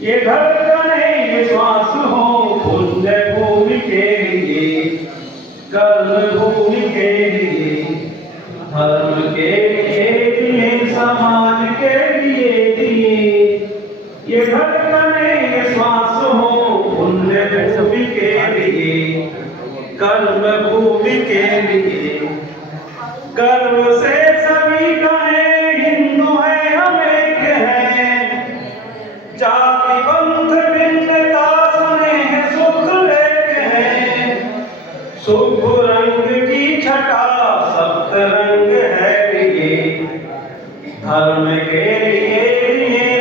ये धड़कने ये श्वास हो पुण्य भूमि के लिए, कर्म भूमि के लिए, धर्म के लिए दिए, समाज के लिए दिए। ये धड़कने ये श्वास हो पुण्य भूमि के लिए, कर्म भूमि के लिए। गर्व से सभी कहें हिंदू है हम एक हैं, जाति पंथ भिन्नता स्नेह सुख एक हैं। शुभ रंग की छटा सप्त रंग है ये, धर्म के लिए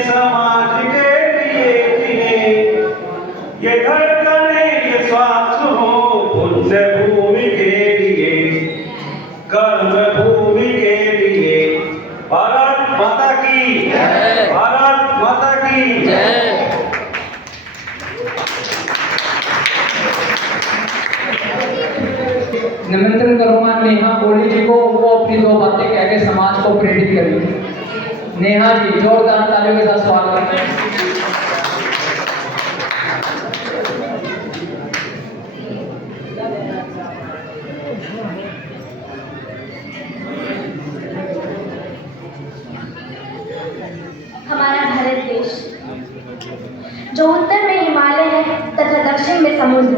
समाज के लिए। ये धड़कने ये श्वास हो पुण्य भूमि के लिए, कर्म भूमि के लिए। भारत माता की जय, भारत माता की जय। निमंत्रण करूंगा नेहा कोहली जी को, वो अपनी दो बातें कह के समाज को प्रेरित करेंगे। नेहा जी, जोरदार तालियों के साथ स्वागत करते हैं। हमारा भारत देश जो उत्तर में हिमालय है तथा दक्षिण में समुद्र,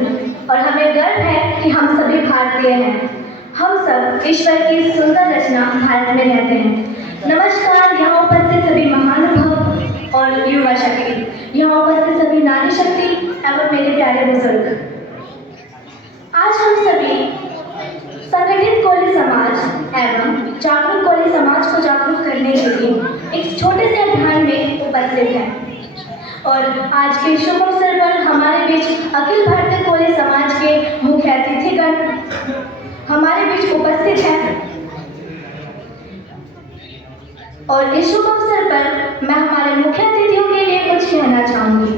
और हमें गर्व है कि हम सभी भारतीय हैं। हम सब ईश्वर की सुंदर रचना भारत में रहते हैं। नमस्कार यहाँ उपस्थित सभी महानुभाव और युवा शक्ति, यहाँ उपस्थित सभी नारी शक्ति एवं मेरे प्यारे बुजुर्ग। आज हम सभी संगठित कोली समाज एवं जागरूक कोली समाज को जागरूक करने के लिए एक छोटे से अभियान में उपस्थित हैं। और आज के शुभ अवसर पर हमारे बीच अखिल भारतीय कोली समाज के मुख्य अतिथिगण हमारे बीच उपस्थित हैं। और इस शुभ अवसर पर मैं हमारे मुख्य अतिथियों के लिए कुछ कहना चाहूंगी।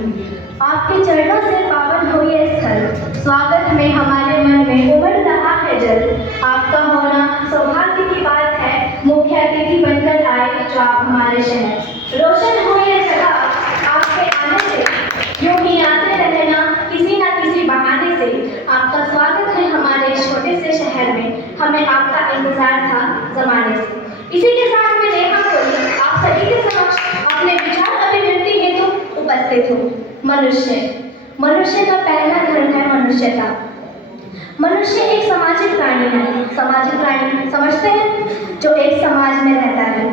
आपके चरणों से पावन हो ये स्थल, स्वागत में हमारे मन में उमड़ रहा है जल। आपका होना सौभाग्य की बात है, मुख्य अतिथि बनकर आए जो आप हमारे शहर। रोशन हो ये जगह आपके आने से, यूं ही आते रहना किसी न किसी बहाने से। आपका स्वागत है हमारे छोटे से शहर में, हमें आपका इंतजार था जमाने से। इसी के साथ में नेहा कोहली आप सभी के समक्ष अपने विचार अभिव्यक्ति हेतु उपस्थित हूँ। मनुष्य का पहला धर्म है मनुष्यता। मनुष्य एक सामाजिक प्राणी है। सामाजिक प्राणी समझते हैं जो एक समाज में रहता है।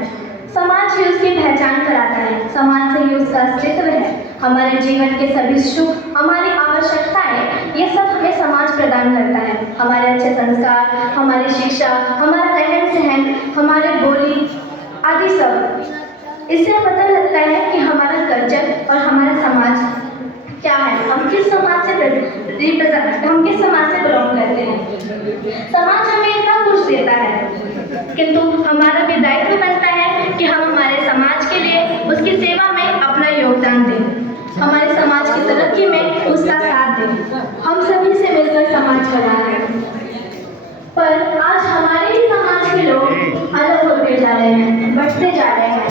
समाज ही उसकी पहचान कराता है, समाज से ही उसका अस्तित्व है। हमारे जीवन के सभी सुख, हमारी आवश्यकताएं, ये सब हमें समाज प्रदान करता है। हमारे अच्छे संस्कार, हमारी शिक्षा, हमारा रहन सहन, हमारे बोली आदि सब, इससे पता लगता है कि हमारा कल्चर और हमारा समाज क्या है, हम किस समाज से बिलोंग करते हैं। समाज हमें इतना कुछ देता है, किंतु हमारा भी दायित्व बनता है कि हम हमारे समाज के लिए उसकी सेवा में अपना योगदान दें, हमारे समाज की तरक्की में उसका साथ दें। हम सभी से मिलकर समाज बनाएं। पर आज हमारे ही समाज के लोग अलग होते जा रहे हैं, बढ़ते जा रहे हैं।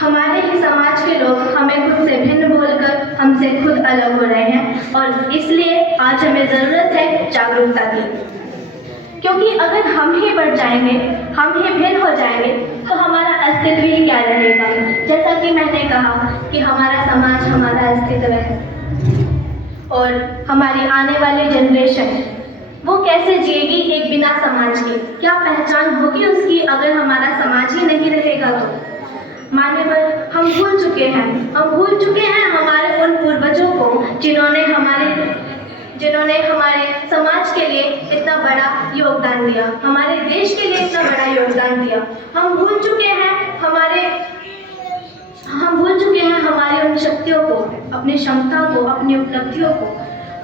हमारे ही समाज के लोग हमें खुद से भिन्न बोलकर हमसे खुद अलग हो रहे हैं, और इसलिए आज हमें ज़रूरत है जागरूकता की। क्योंकि अगर हम ही बढ़ जाएंगे, हम ही भिन्न हो जाएंगे, तो हमारा अस्तित्व ही क्या रहेगा। जैसा कि मैंने कहा कि हमारा समाज हमारा अस्तित्व है, और हमारी आने वाली जनरेशन वो कैसे जिएगी एक बिना समाज के। क्या पहचान होगी उसकी अगर हमारा समाज ही नहीं रहेगा तो। माने पर हम भूल चुके हैं हमारे उन पूर्वजों को जिन्होंने हमारे समाज के लिए इतना बड़ा योगदान दिया, हमारे देश के लिए इतना बड़ा योगदान दिया। हम भूल चुके हैं हमारी उन शक्तियों को, अपनी क्षमता को, अपनी उपलब्धियों को।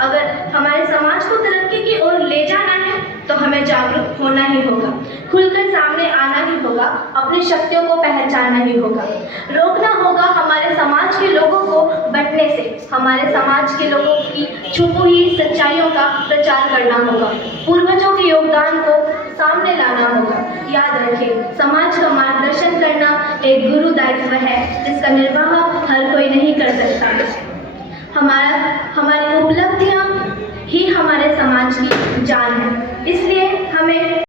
अगर हमारे समाज को तरक्की की ओर ले जाना है तो हमें जागरूक होना ही होगा, खुलकर सामने आना ही होगा, अपनी शक्तियों को पहचानना ही होगा। रोकना होगा हमारे समाज के लोगों को बढ़ने से, हमारे समाज के लोगों की छुपी हुई सच्चाइयों का प्रचार करना होगा, पूर्वजों के योगदान को सामने लाना होगा। याद रखें, समाज का मार्गदर्शन करना एक गुरु दायित्व है,